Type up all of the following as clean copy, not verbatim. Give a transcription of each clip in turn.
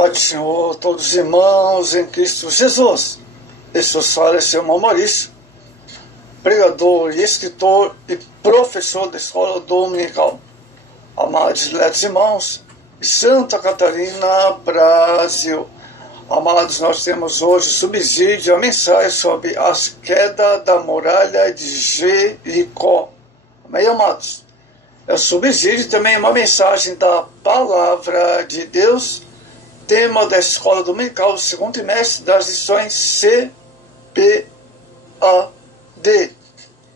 Pai do Senhor, todos os irmãos em Cristo Jesus. Este fala é seu irmão Maurício, pregador e escritor e professor da escola dominical. Amados letos irmãos, Santa Catarina, Brasil. Amados, nós temos hoje subsídio, a mensagem sobre a queda da muralha de Jericó. Amém, amados? É o subsídio também uma mensagem da palavra de Deus, tema da escola dominical do segundo trimestre das lições CPAD.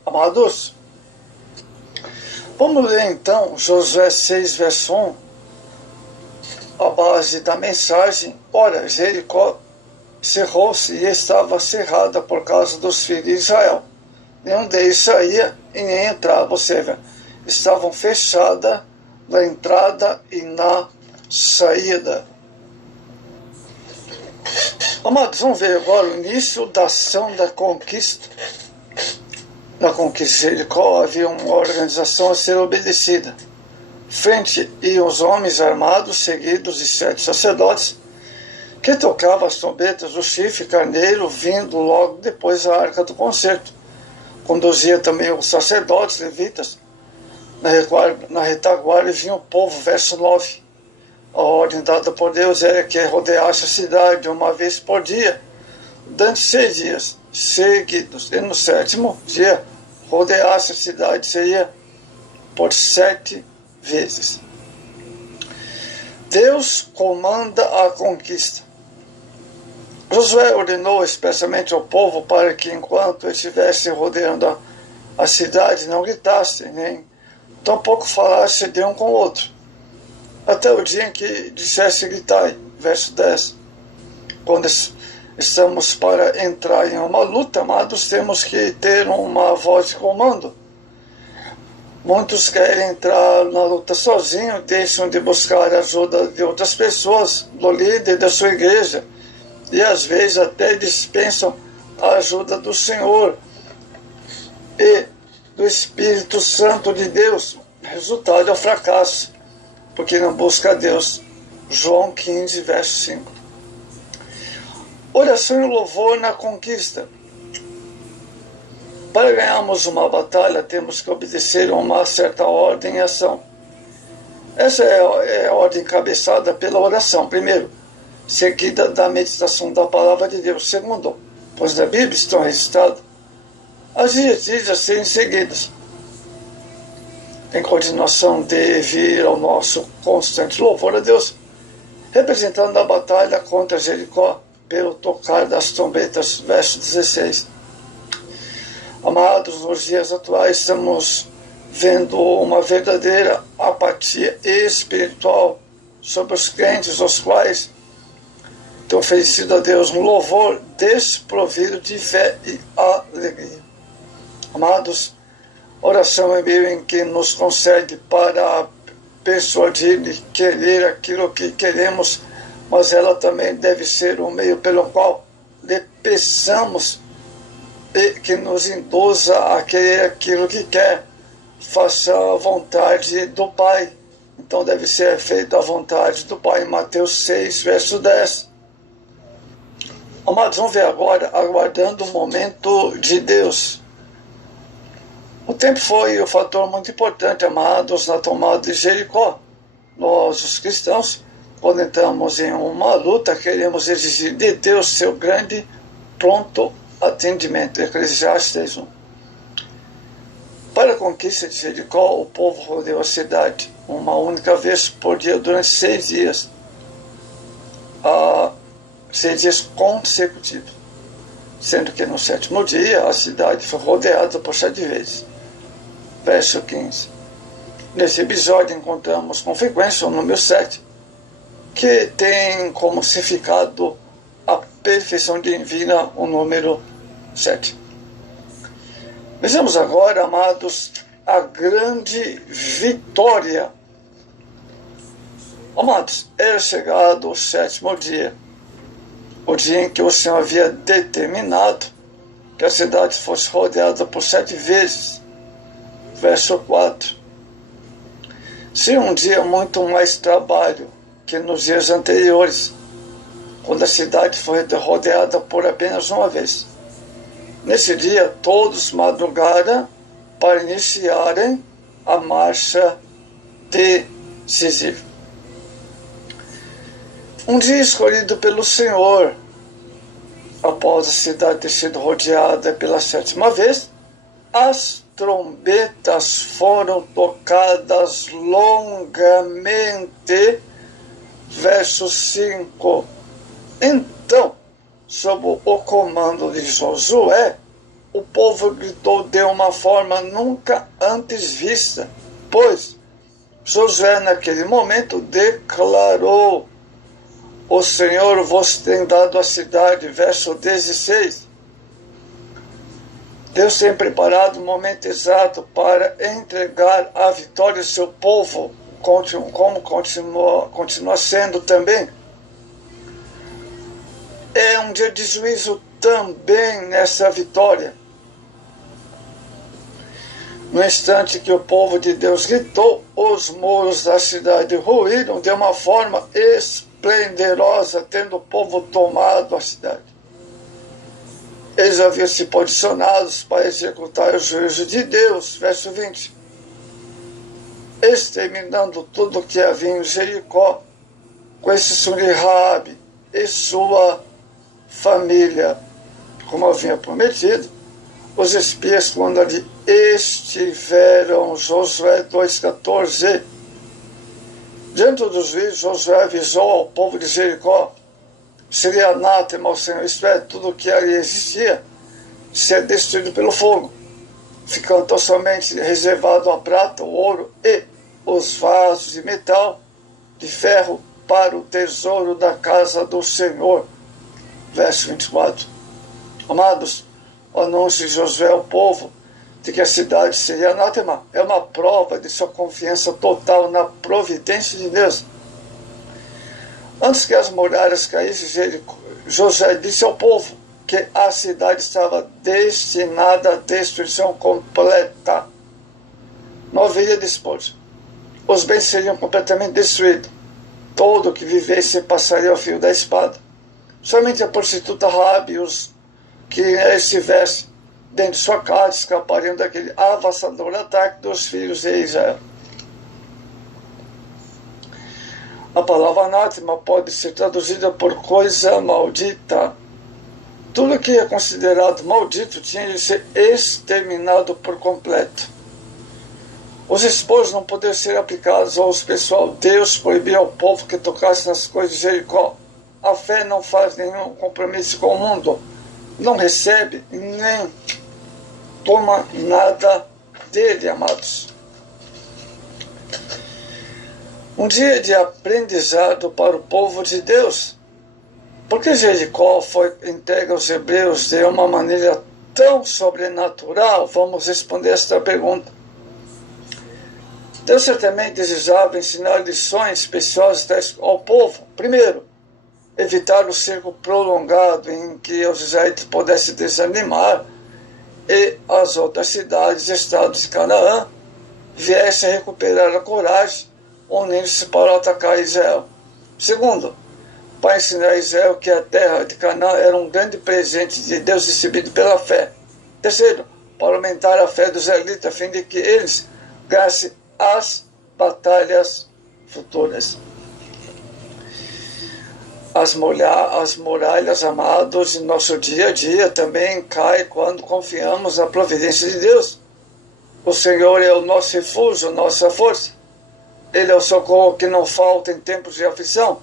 Amados, vamos ler então Josué 6, verso 1, a base da mensagem. Ora, Jericó cerrou-se e estava cerrada por causa dos filhos de Israel. Nenhum deles saía e nem entrava, ou seja, estavam fechadas na entrada e na saída. Amados, vamos ver agora o início da ação da conquista. Na conquista de Jericó havia uma organização a ser obedecida. Frente iam os homens armados, seguidos de 7 sacerdotes, que tocavam as trombetas do chifre carneiro, vindo logo depois a arca do concerto. Conduzia também os sacerdotes levitas. Na retaguarda vinha o povo, verso 9. A ordem dada por Deus era que rodeasse a cidade uma vez por dia, durante 6 dias seguidos. E no 7º dia, rodeasse a cidade, seria por 7 vezes. Deus comanda a conquista. Josué ordenou expressamente ao povo para que, enquanto estivesse rodeando a cidade, não gritasse, nem tampouco falasse de um com o outro, até o dia em que dissesse gritai, verso 10. Quando estamos para entrar em uma luta, amados, temos que ter uma voz de comando. Muitos querem entrar na luta sozinhos, deixam de buscar a ajuda de outras pessoas, do líder da sua igreja, e às vezes até dispensam a ajuda do Senhor e do Espírito Santo de Deus. O resultado é o fracasso, porque não busca a Deus. João 15, verso 5. Oração e louvor na conquista. Para ganharmos uma batalha, temos que obedecer a uma certa ordem e ação. Essa é a ordem encabeçada pela oração, primeiro, seguida da meditação da palavra de Deus. Segundo, pois na Bíblia estão registradas as diretrizes a serem seguidas. Em continuação, deve vir ao nosso constante louvor a Deus, representando a batalha contra Jericó, pelo tocar das trombetas, verso 16. Amados, nos dias atuais estamos vendo uma verdadeira apatia espiritual sobre os crentes, os quais têm oferecido a Deus um louvor desprovido de fé e alegria. Amados, oração é meio em que nos concede para persuadir e querer aquilo que queremos, mas ela também deve ser o meio pelo qual lhe peçamos e que nos induza a querer aquilo que quer. Faça a vontade do Pai. Então deve ser feita a vontade do Pai. Mateus 6, verso 10. Amados, vamos ver agora, aguardando o momento de Deus. O tempo foi um fator muito importante, amados, na tomada de Jericó. Nós, os cristãos, quando entramos em uma luta, queremos exigir de Deus seu grande, pronto atendimento. Eclesiastes 1. Para a conquista de Jericó, o povo rodeou a cidade uma única vez por dia durante 6 dias. 6 dias consecutivos. Sendo que no 7º dia a cidade foi rodeada por 7 vezes. Verso 15. Nesse episódio encontramos com frequência o número 7, que tem como significado a perfeição divina, o número 7. Vejamos agora, amados, a grande vitória. Amados, era chegado o 7º dia, o dia em que o Senhor havia determinado que a cidade fosse rodeada por 7 vezes. Verso 4. Se um dia muito mais trabalho que nos dias anteriores, quando a cidade foi rodeada por apenas uma vez. Nesse dia, todos madrugaram para iniciarem a marcha decisiva. Um dia escolhido pelo Senhor, após a cidade ter sido rodeada pela 7ª vez, as trombetas foram tocadas longamente. Verso 5. Então, sob o comando de Josué, o povo gritou de uma forma nunca antes vista, pois Josué naquele momento declarou: o Senhor vos tem dado a cidade. Verso 16. Deus tem preparado o momento exato para entregar a vitória ao seu povo, como continua sendo também. É um dia de juízo também nessa vitória. No instante que o povo de Deus gritou, os muros da cidade ruíram de uma forma esplendorosa, tendo o povo tomado a cidade. Eles haviam se posicionado para executar o juízo de Deus. Verso 20. Exterminando tudo que havia em Jericó, com exceção de Raabe e sua família, como havia prometido. Os espias, quando ali estiveram, Josué 2,14. Diante do juízo, Josué avisou ao povo de Jericó: seria anátema ao Senhor, isto é, tudo o que ali existia, ser destruído pelo fogo, ficando tão somente reservado a prata, o ouro e os vasos de metal, de ferro, para o tesouro da casa do Senhor. Verso 24. Amados, o anúncio de Josué ao povo de que a cidade seria anátema é uma prova de sua confiança total na providência de Deus. Antes que as muralhas caíssem, Josué disse ao povo que a cidade estava destinada à destruição completa. Não haveria despojos. Os bens seriam completamente destruídos. Todo que vivesse passaria ao fio da espada. Somente a prostituta Raabe e os que estivessem dentro de sua casa escapariam daquele avassalador ataque dos filhos de Israel. A palavra anátema pode ser traduzida por coisa maldita. Tudo que é considerado maldito tinha de ser exterminado por completo. Os espojos não poderiam ser aplicados aos pessoal. Deus proibia ao povo que tocasse nas coisas de Jericó. A fé não faz nenhum compromisso com o mundo. Não recebe nem toma nada dele, amados. Um dia de aprendizado para o povo de Deus. Por que Jericó foi entregue aos hebreus de uma maneira tão sobrenatural? Vamos responder esta pergunta. Deus certamente desejava ensinar lições especiosas ao povo. Primeiro, evitar o cerco prolongado em que os israelitas pudessem desanimar e as outras cidades e estados de Canaã viessem a recuperar a coragem, unindo-se para atacar Israel. Segundo, para ensinar a Israel que a terra de Canaã era um grande presente de Deus recebido pela fé. Terceiro, para aumentar a fé dos israelitas, a fim de que eles ganhassem as batalhas futuras. As muralhas, amados, de nosso dia a dia também caem quando confiamos na providência de Deus. O Senhor é o nosso refúgio, nossa força. Ele é o socorro que não falta em tempos de aflição.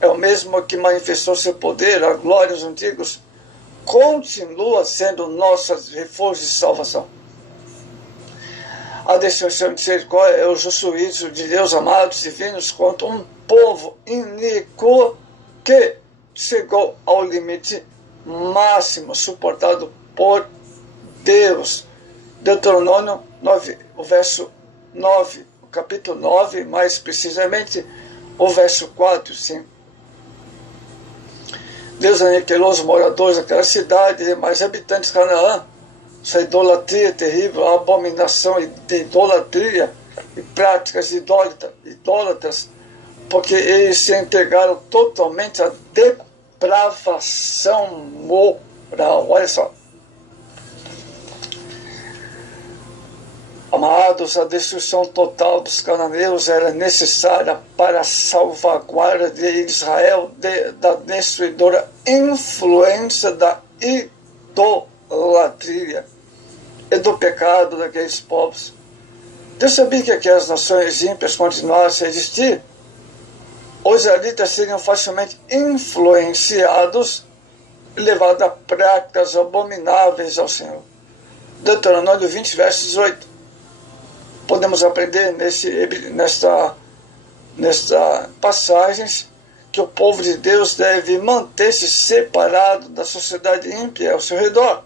É o mesmo que manifestou seu poder, a glória dos antigos. Continua sendo nosso refúgio e salvação. A destruição de Jericó é o justo juízo de Deus, amados divinos, contra um povo iníquo que chegou ao limite máximo suportado por Deus. Deuteronômio 9, o verso 9, o capítulo 9, mais precisamente o verso 4 e 5. Deus aniquilou os moradores daquela cidade e demais habitantes de Canaã. Sua idolatria terrível, a abominação de idolatria e práticas idólatras, porque eles se entregaram totalmente à depravação moral. Olha só. Amados, a destruição total dos cananeus era necessária para a salvaguarda de Israel da destruidora influência da idolatria e do pecado daqueles povos. Deus sabia que aquelas nações ímpias continuassem a existir. Os israelitas seriam facilmente influenciados e levados a práticas abomináveis ao Senhor. Deuteronômio 20, verso 18. Podemos aprender nesta passagens que o povo de Deus deve manter-se separado da sociedade ímpia ao seu redor.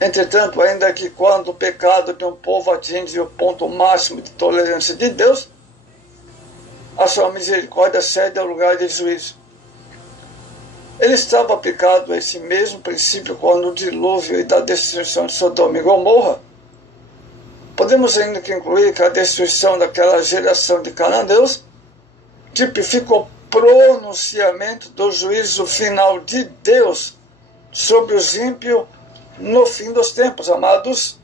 Entretanto, ainda que quando o pecado de um povo atinge o ponto máximo de tolerância de Deus, a sua misericórdia cede ao lugar de juízo. Ele estava aplicado a esse mesmo princípio quando o dilúvio e da destruição de Sodoma e Gomorra. Podemos ainda concluir que a destruição daquela geração de cananeus tipifica o pronunciamento do juízo final de Deus sobre os ímpios no fim dos tempos. Amados,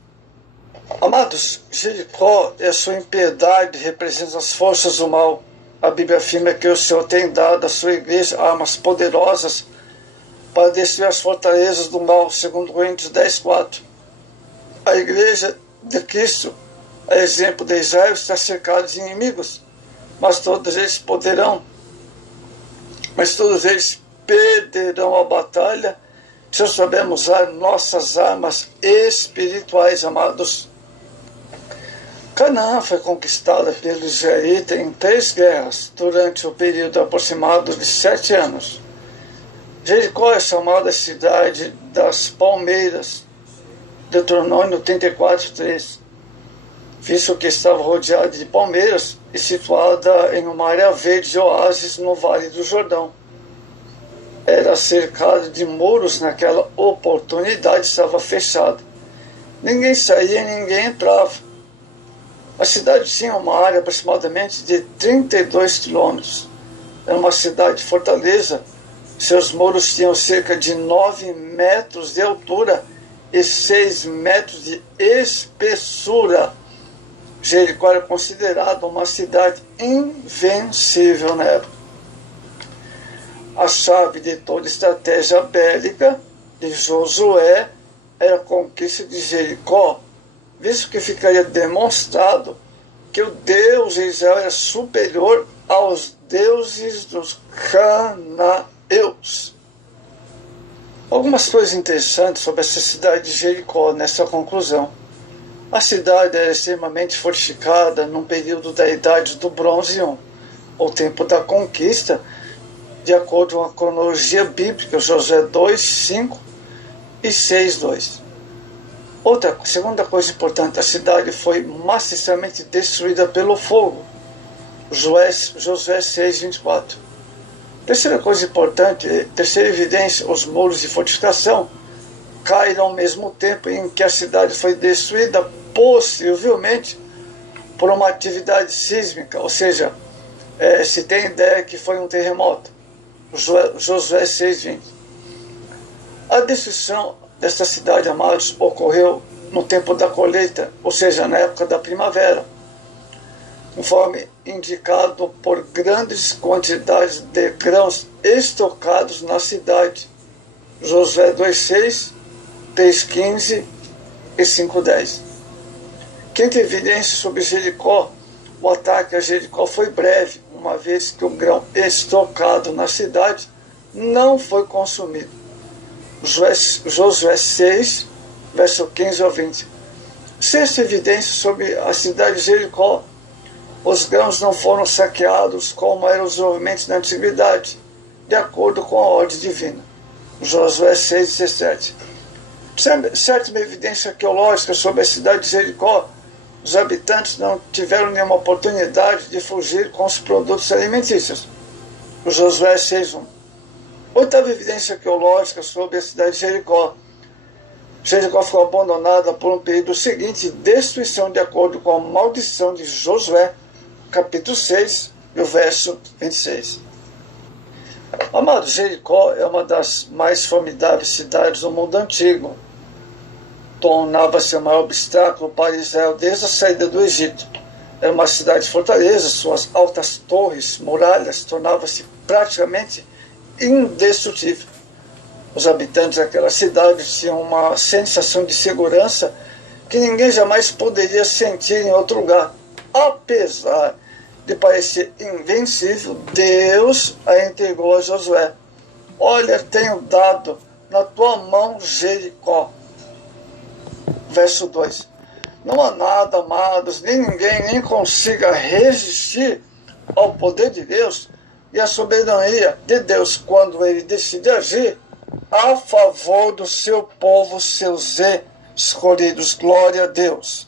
Jericó e a sua impiedade representam as forças do mal. A Bíblia afirma que o Senhor tem dado à sua igreja armas poderosas para destruir as fortalezas do mal, segundo Coríntios 10:4. A igreja de Cristo, a exemplo de Israel, está cercada de inimigos, mas todos eles perderão a batalha se nós soubermos usar nossas armas espirituais, amados. Canaã foi conquistada pelos israelitas em 3 guerras, durante o período aproximado de 7 anos. Jericó é chamada cidade das palmeiras, Deuteronômio 34:3, visto que estava rodeada de palmeiras e situada em uma área verde de oásis no Vale do Jordão. Era cercada de muros, naquela oportunidade estava fechada. Ninguém saía e ninguém entrava. A cidade tinha uma área aproximadamente de 32 quilômetros. Era uma cidade fortaleza. Seus muros tinham cerca de 9 metros de altura e 6 metros de espessura. Jericó era considerada uma cidade invencível na época. A chave de toda estratégia bélica de Josué era a conquista de Jericó, visto que ficaria demonstrado que o Deus de Israel era superior aos deuses dos cananeus. Algumas coisas interessantes sobre essa cidade de Jericó nessa conclusão. A cidade era extremamente fortificada num período da Idade do Bronze I, o tempo da conquista, de acordo com a cronologia bíblica, Josué 2:5 e 6:2. Segunda coisa importante, a cidade foi maciçamente destruída pelo fogo, Josué 6:24. Terceira coisa importante, terceira evidência, os muros de fortificação caíram ao mesmo tempo em que a cidade foi destruída, possivelmente por uma atividade sísmica, ou seja, se tem ideia que foi um terremoto, Josué 6:20. A destruição desta cidade, amados, ocorreu no tempo da colheita, ou seja, na época da primavera, conforme indicado por grandes quantidades de grãos estocados na cidade. Josué 2:6, 3:15 e 5:10. Quinta evidência sobre Jericó: o ataque a Jericó foi breve, uma vez que o grão estocado na cidade não foi consumido. Josué 6, verso 15 ao 20. Sexta evidência sobre a cidade de Jericó: os grãos não foram saqueados como eram usualmente na antiguidade, de acordo com a ordem divina. Josué 6:17. Sétima evidência arqueológica sobre a cidade de Jericó: os habitantes não tiveram nenhuma oportunidade de fugir com os produtos alimentícios. Josué 6:1. Oitava evidência arqueológica sobre a cidade de Jericó: Jericó ficou abandonada por um período seguinte de destruição, de acordo com a maldição de Josué, capítulo 6, e o verso 26. Amado, Jericó é uma das mais formidáveis cidades do mundo antigo. Tornava-se o maior obstáculo para Israel desde a saída do Egito. Era uma cidade fortaleza, suas altas torres, muralhas, tornava-se praticamente indestrutível. Os habitantes daquela cidade tinham uma sensação de segurança que ninguém jamais poderia sentir em outro lugar. Apesar de parecer invencível, Deus a entregou a Josué. Olha, tenho dado na tua mão Jericó. Verso 2. Não há nada, amados, nem ninguém nem consiga resistir ao poder de Deus e à soberania de Deus quando ele decide agir a favor do seu povo, seus escolhidos. Glória a Deus.